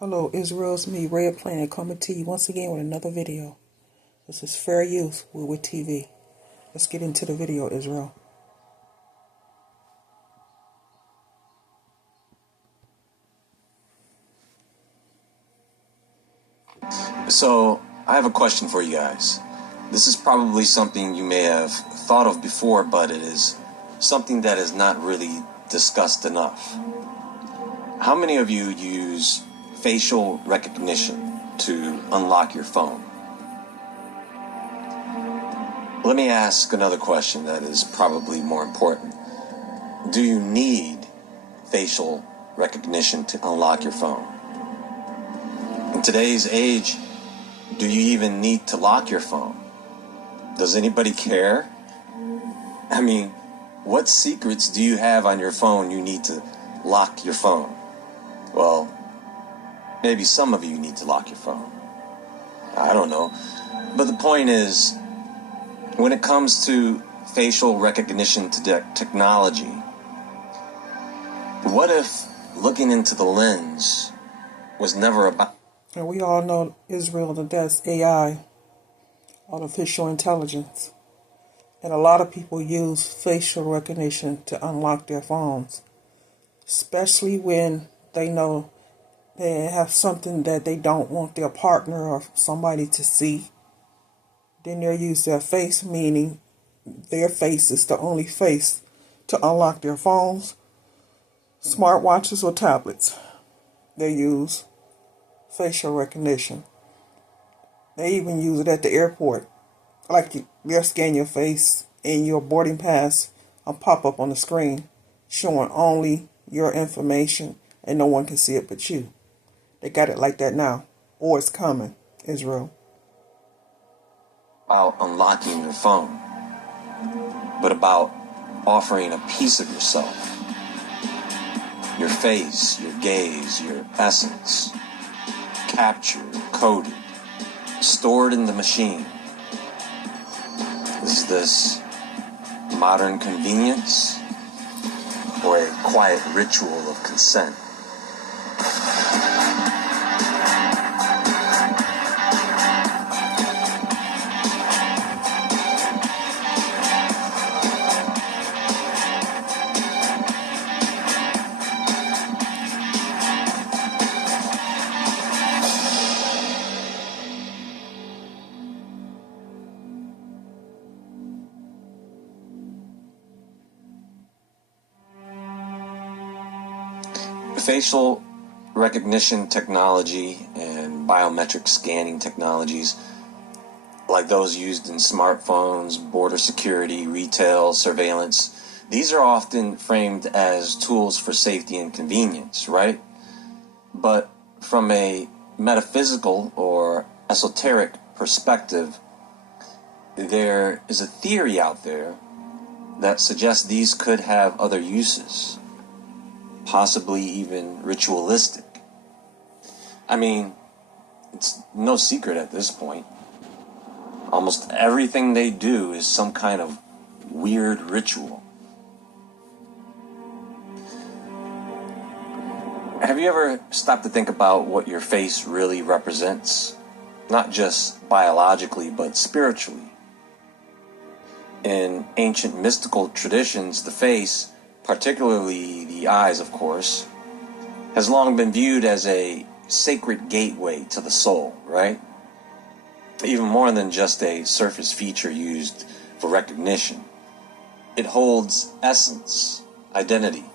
Hello Israel, it's me, Ray Planet, coming to you once again with another video. This is Fair Use with TV. Let's get into the video, Israel. So, I have a question for you guys. This is probably something you may have thought of before, but it is something that is not really discussed enough. How many of you use facial recognition to unlock your phone? Let me ask another question that is probably more important. Do you need facial recognition to unlock your phone? In today's age, do you even need to lock your phone? Does anybody care? I mean, what secrets do you have on your phone you need to lock your phone? Well, maybe some of you need to lock your phone. I don't know. But the point is, when it comes to facial recognition technology, what if looking into the lens was never about... And we all know, Israel, that that's AI, artificial intelligence. And a lot of people use facial recognition to unlock their phones, especially when they know they have something that they don't want their partner or somebody to see. Then they'll use their face, meaning their face is the only face, to unlock their phones, smartwatches, or tablets. They use facial recognition. They even use it at the airport. Like they'll scan your face and your boarding pass will pop up on the screen showing only your information and no one can see it but you. They got it like that now. Or it's coming, Israel. About unlocking your phone, but about offering a piece of yourself. Your face, your gaze, your essence. Captured, coded, stored in the machine. Is this modern convenience or a quiet ritual of consent? Facial recognition technology and biometric scanning technologies, like those used in smartphones, border security, retail, surveillance, these are often framed as tools for safety and convenience, right? But from a metaphysical or esoteric perspective, there is a theory out there that suggests these could have other uses, possibly even ritualistic. I mean, it's no secret at this point. Almost everything they do is some kind of weird ritual. Have you ever stopped to think about what your face really represents? Not just biologically, but spiritually. In ancient mystical traditions, the face, particularly the eyes, of course, has long been viewed as a sacred gateway to the soul, right? Even more than just a surface feature used for recognition. It holds essence, identity,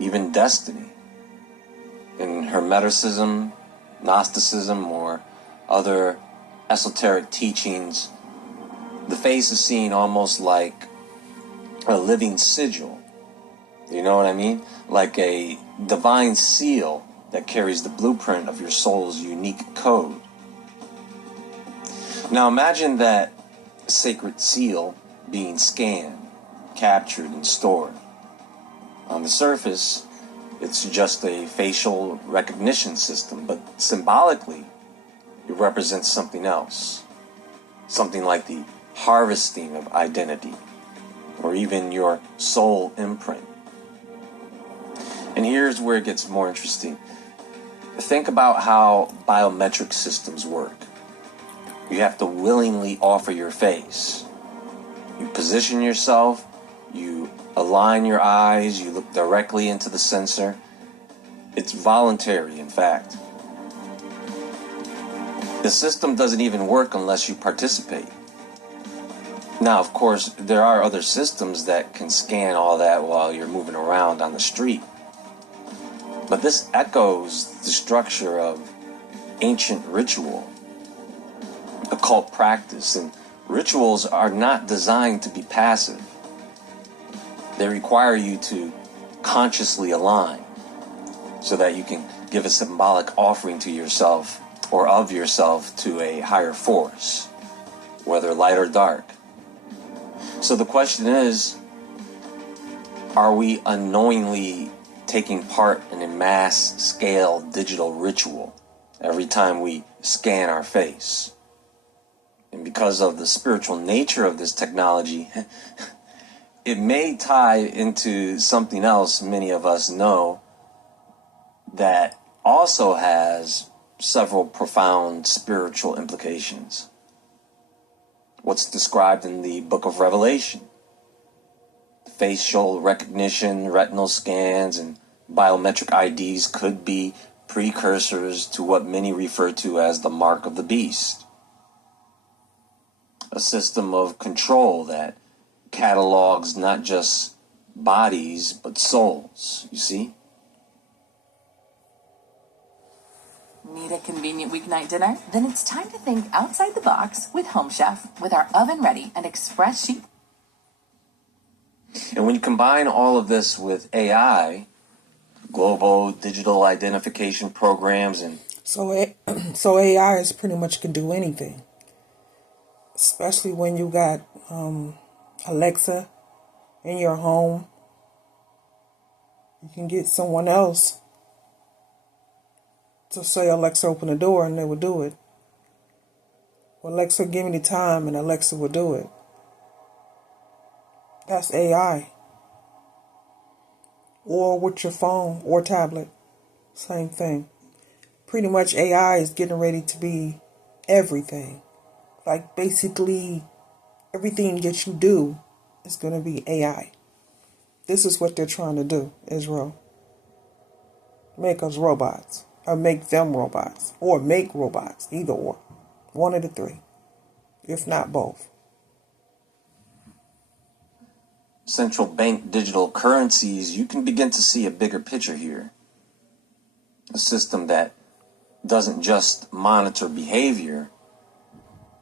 even destiny. In Hermeticism, Gnosticism, or other esoteric teachings, the face is seen almost like a living sigil. You know what I mean? Like a divine seal that carries the blueprint of your soul's unique code. Now imagine that sacred seal being scanned, captured, and stored. On the surface, it's just a facial recognition system, but symbolically, it represents something else. Something like the harvesting of identity, or even your soul imprint. And here's where it gets more interesting. Think about how biometric systems work. You have to willingly offer your face. You position yourself, you align your eyes, you look directly into the sensor. It's voluntary, in fact. The system doesn't even work unless you participate. Now, of course, there are other systems that can scan all that while you're moving around on the street. But this echoes the structure of ancient ritual, occult practice, and rituals are not designed to be passive. They require you to consciously align so that you can give a symbolic offering to yourself or of yourself to a higher force, whether light or dark. So the question is, are we unknowingly taking part in a mass scale digital ritual every time we scan our face? And because of the spiritual nature of this technology, it may tie into something else many of us know that also has several profound spiritual implications. What's described in the book of Revelation. Facial recognition, retinal scans, and biometric IDs could be precursors to what many refer to as the mark of the beast. A system of control that catalogs not just bodies, but souls, you see? Need a convenient weeknight dinner? Then it's time to think outside the box with Home Chef. With our oven-ready and express sheet. And when you combine all of this with AI, global digital identification programs, and So AI is pretty much can do anything, especially when you got Alexa in your home. You can get someone else to say, Alexa, open the door, and they will do it. Alexa, give me the time, and Alexa will do it. That's AI. Or with your phone or tablet, same thing. Pretty much AI is getting ready to be everything. Like basically everything that you do is going to be AI. This is what they're trying to do, Israel. Make us robots. Or make them robots. Or make robots. Either or. One of the three. If not both. central bank digital currencies, you can begin to see a bigger picture here. A system that doesn't just monitor behavior,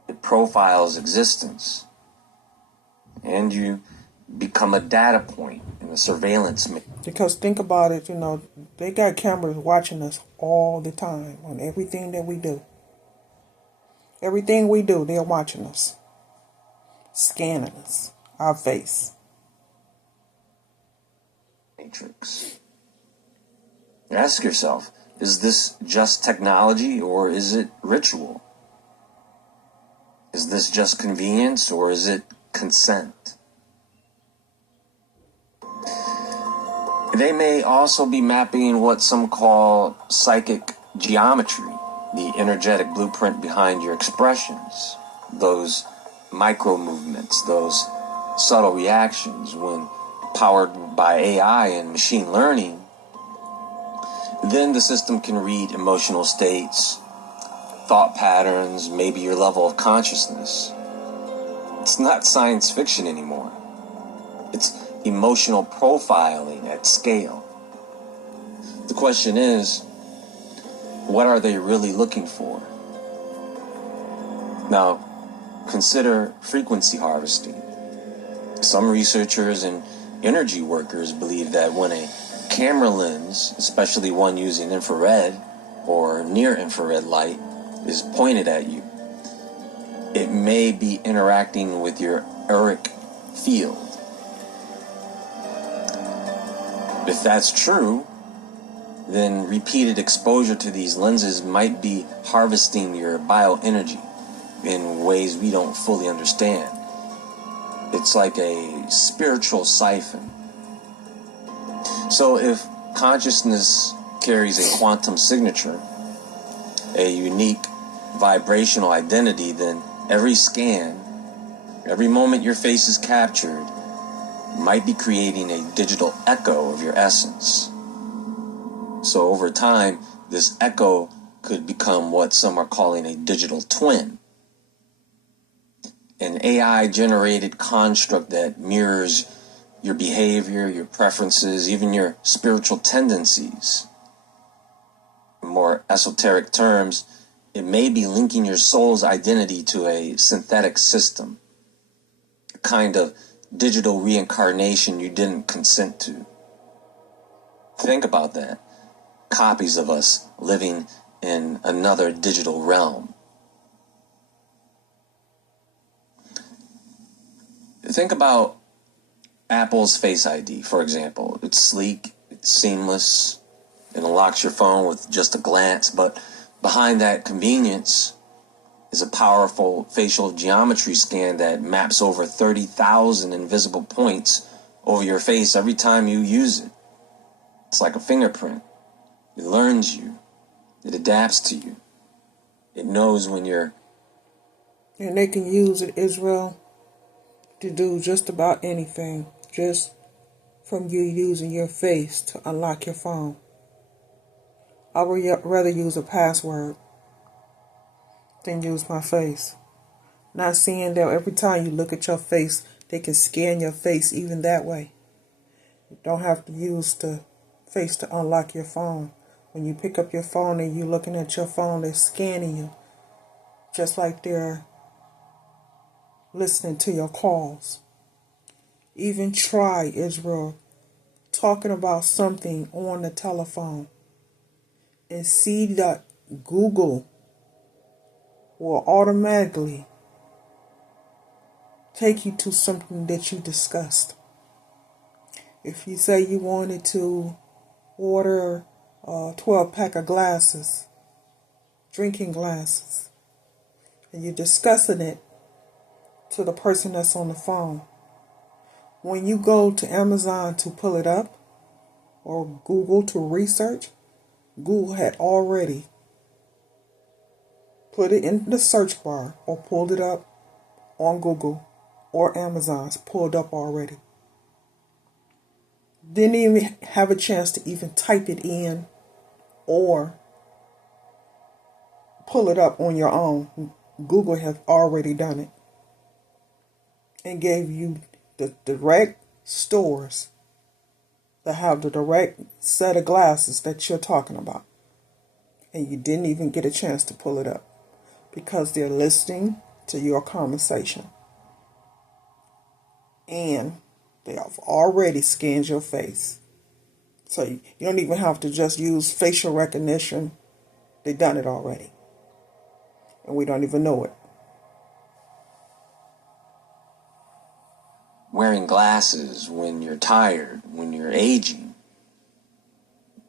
it profiles existence. And you become a data point in a surveillance. Because think about it, they got cameras watching us all the time on everything that we do. Everything we do, they're watching us. Scanning us, our face. Matrix. Ask yourself, is this just technology or is it ritual? Is this just convenience or is it consent? They may also be mapping what some call psychic geometry, the energetic blueprint behind your expressions, those micro movements, those subtle reactions when powered by AI and machine learning. Then the system can read emotional states, thought patterns, maybe your level of consciousness. It's not science fiction anymore. It's emotional profiling at scale. The question is, what are they really looking for? Now, consider frequency harvesting. Some researchers and energy workers believe that when a camera lens, especially one using infrared or near-infrared light, is pointed at you, it may be interacting with your auric field. If that's true, then repeated exposure to these lenses might be harvesting your bioenergy in ways we don't fully understand. It's like a spiritual siphon. So if consciousness carries a quantum signature, a unique vibrational identity, then every scan, every moment your face is captured, might be creating a digital echo of your essence. So over time, this echo could become what some are calling a digital twin, an AI-generated construct that mirrors your behavior, your preferences, even your spiritual tendencies. In more esoteric terms, it may be linking your soul's identity to a synthetic system, a kind of digital reincarnation you didn't consent to. Think about that. Copies of us living in another digital realm. Think about Apple's Face ID, for example. It's sleek, it's seamless, it unlocks your phone with just a glance, but behind that convenience is a powerful facial geometry scan that maps over 30,000 invisible points over your face every time you use it. It's like a fingerprint. It learns you. It adapts to you. It knows when you're... And they can use it, Israel, to do just about anything, just from you using your face to unlock your phone. I would rather use a password than use my face. Not seeing that every time you look at your face, they can scan your face even that way. You don't have to use the face to unlock your phone. When you pick up your phone and you're looking at your phone, they're scanning you, just like they're listening to your calls. Even try, Israel, talking about something on the telephone and see that Google will automatically take you to something that you discussed. If you say you wanted to order a 12-pack of glasses, drinking glasses, and you're discussing it to the person that's on the phone, when you go to Amazon to pull it up or Google to research, Google had already put it in the search bar or pulled it up on Google or Amazon's pulled up already. Didn't even have a chance to even type it in or pull it up on your own. Google has already done it and gave you the direct stores that have the direct set of glasses that you're talking about. And you didn't even get a chance to pull it up because they're listening to your conversation. And they have already scanned your face. So you don't even have to just use facial recognition. They've done it already. And we don't even know it. Wearing glasses when you're tired, when you're aging.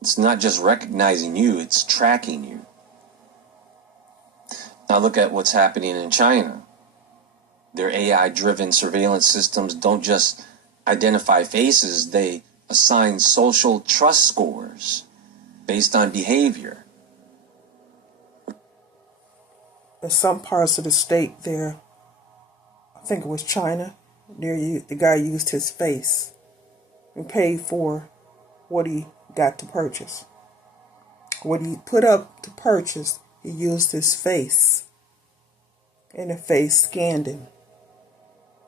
It's not just recognizing you, it's tracking you. Now look at what's happening in China. Their AI-driven surveillance systems don't just identify faces, they assign social trust scores based on behavior. In some parts of the state there, I think it was China, the guy used his face and paid for what he got to purchase. What he put up to purchase, he used his face. And the face scanned him.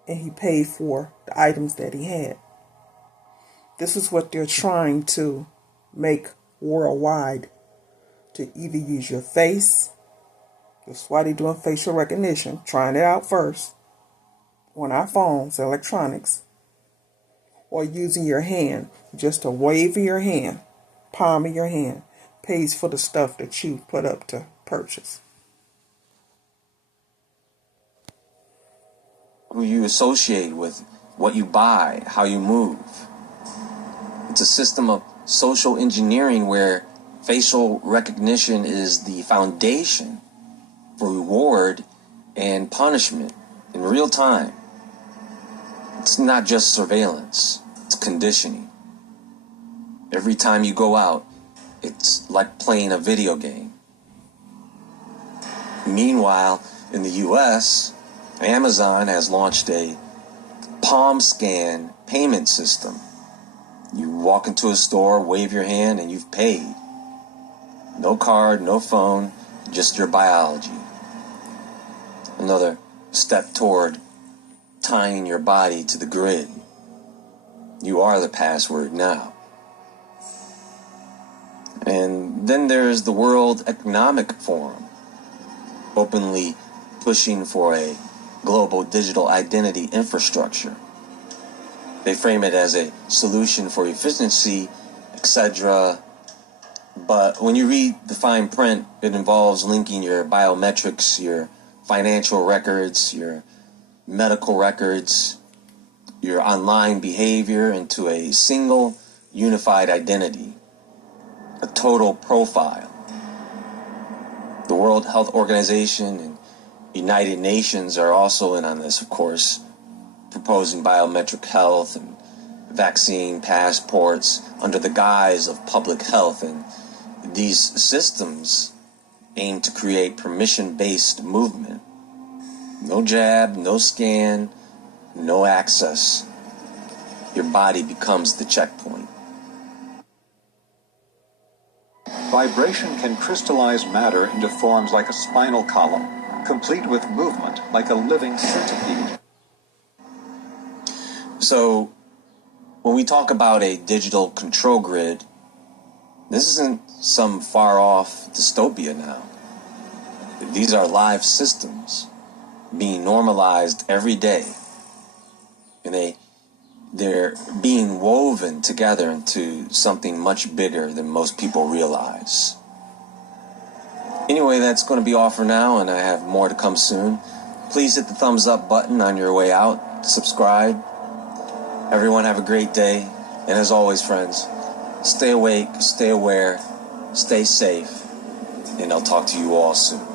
And he paid for the items that he had. This is what they're trying to make worldwide. To either use your face. That's why they're doing facial recognition. Trying it out first. On our phones, electronics. Or using your hand. Just a wave of your hand. Palm of your hand. Pays for the stuff that you put up to purchase. Who you associate with, what you buy, how you move. It's a system of social engineering where facial recognition is the foundation for reward and punishment in real time. It's not just surveillance, it's conditioning. Every time you go out, It's like playing a video game. Meanwhile, in the US, Amazon has launched a palm scan payment system. You walk into a store, wave your hand, and you've paid. No card, no phone, just your biology. Another step toward tying your body to the grid. You are the password now. And then there's the World Economic Forum, openly pushing for a global digital identity infrastructure. They frame it as a solution for efficiency, etc. But when you read the fine print, it involves linking your biometrics, your financial records, your medical records, your online behavior into a single unified identity, a total profile. The World Health Organization and United Nations are also in on this, of course, proposing biometric health and vaccine passports under the guise of public health. And these systems aim to create permission-based movement. No jab, no scan, no access. Your body becomes the checkpoint. Vibration can crystallize matter into forms like a spinal column, complete with movement like a living centipede. So, when we talk about a digital control grid, this isn't some far-off dystopia now. These are live systems being normalized every day. And they're being woven together into something much bigger than most people realize. Anyway, that's going to be all for now, and I have more to come soon. Please hit the thumbs up button on your way out. Subscribe. Everyone have a great day. And as always, friends, stay awake, stay aware, stay safe, and I'll talk to you all soon.